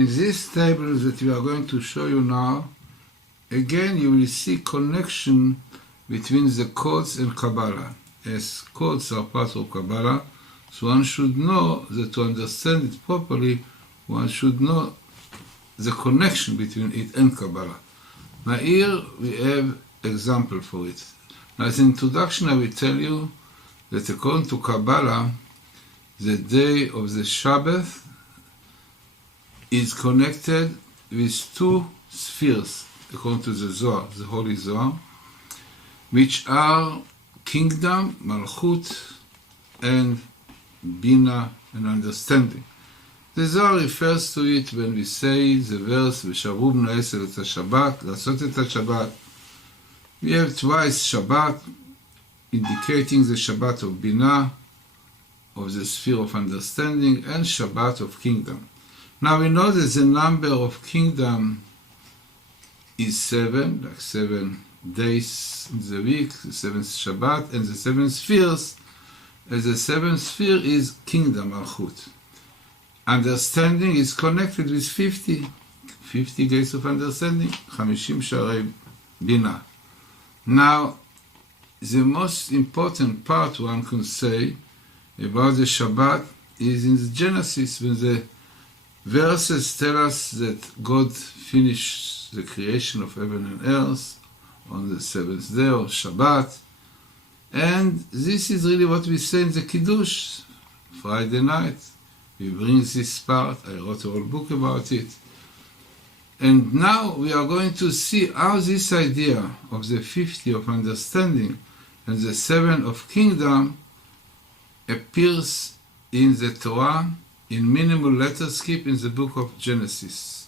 In this table that we are going to show you now, again you will see connection between the codes and Kabbalah. As codes are part of Kabbalah, so one should know that to understand it properly, one should know the connection between it and Kabbalah. Now here we have example for it. Now as an introduction I will tell you that according to Kabbalah, the day of the Shabbat is connected with two spheres, according to the Zohar, the Holy Zohar, which are kingdom, Malchut, and Bina, and understanding. The Zohar refers to it when we say the verse, "V'shavru bnei Yisrael et haShabbat," לעשות את השבת. We have twice Shabbat, indicating the Shabbat of Bina, of the sphere of understanding, and Shabbat of kingdom. Now we know that the number of kingdom is 7, like 7 days in the week, the 7th Shabbat, and the 7 spheres, as the 7th sphere is kingdom, Malchut. Understanding is connected with 50 gates of understanding, 50 Sharei Bina. Now, the most important part one can say about the Shabbat is in the Genesis, when the verses tell us that God finished the creation of heaven and earth on the 7th day of Shabbat. And this is really what we say in the Kiddush, Friday night. We bring this part, I wrote a whole book about it. And now we are going to see how this idea of the 50 of understanding and the 7 of kingdom appears in the Torah in minimal letters keep in the book of Genesis.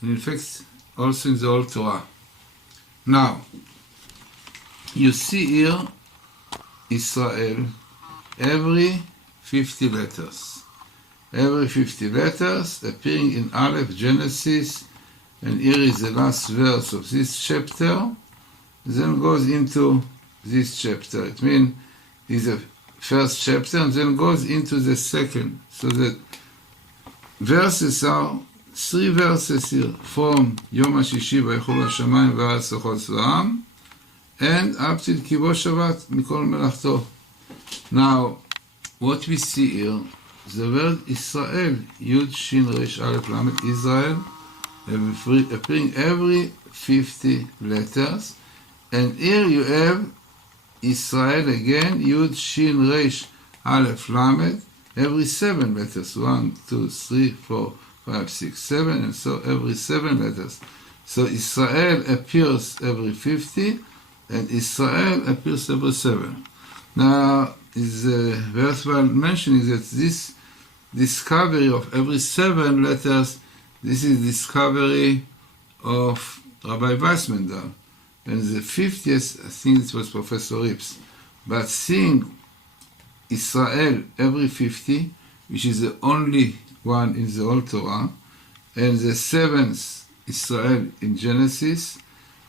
And in fact, also in the Old Torah. Now, you see here Israel, every 50 letters. Every 50 letters appearing in Aleph, Genesis, and here is the last verse of this chapter, then goes into this chapter. It means it's the first chapter and then goes into the second. So that verses are 3 verses here, from Yom HaShishi Vaychulu HaShamayim V'Haaretz L'chol Tzva'am, and up to Kibo Shabbat Mikol Melachto. Now, what we see here, the word Israel, Yud Shin Resh Aleph Lamed, Israel, appearing every 50 letters, and here you have Israel again, Yud Shin Resh Aleph Lamed, every 7 letters, 1, 2, 3, 4, 5, 6, 7, and so every 7 letters. So Israel appears every 50, and Israel appears every 7. Now, it's worthwhile mentioning that this discovery of every 7 letters, this is discovery of Rabbi Weissmandal. And the 50th, I think it was Professor Rips. But seeing Israel every 50, which is the only one in the Old Torah, and the 7th Israel in Genesis,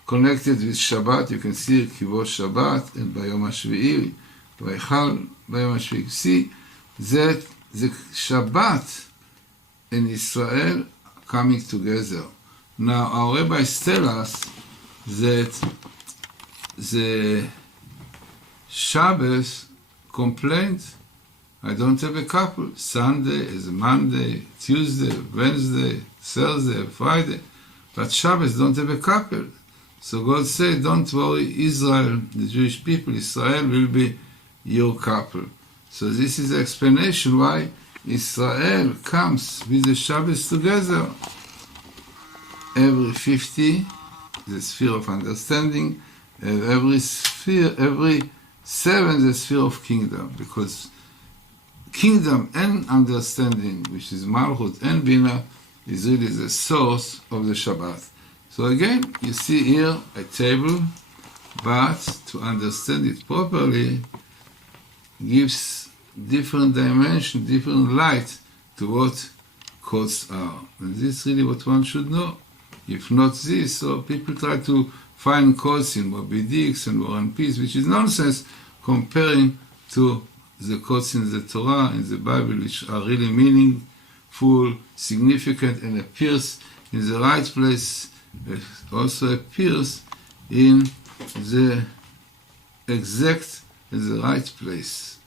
connected with Shabbat, you can see Kivo Shabbat, and Bayom HaShvi'i, Vaychal Bayom HaShvi'i. See that the Shabbat and Israel coming together. Now, our rabbis tell us that the Shabbos complained, I don't have a couple. Sunday is Monday, Tuesday, Wednesday, Thursday, Friday. But Shabbos don't have a couple. So God said, don't worry, Israel, the Jewish people, Israel will be your couple. So this is the explanation why Israel comes with the Shabbos together. Every 50, the sphere of understanding, and every 7, the sphere of kingdom. Because kingdom and understanding, which is Malchut and Bina, is really the source of the Shabbat. So again, you see here a table, but to understand it properly, gives different dimension, different light to what codes are. And this is really what one should know. If not this, so people try to find codes in Moby Dicks and War and Peace, which is nonsense comparing to the codes in the Torah, in the Bible, which are really meaningful full, significant, and appears in the right place, also appears in the exact in the right place.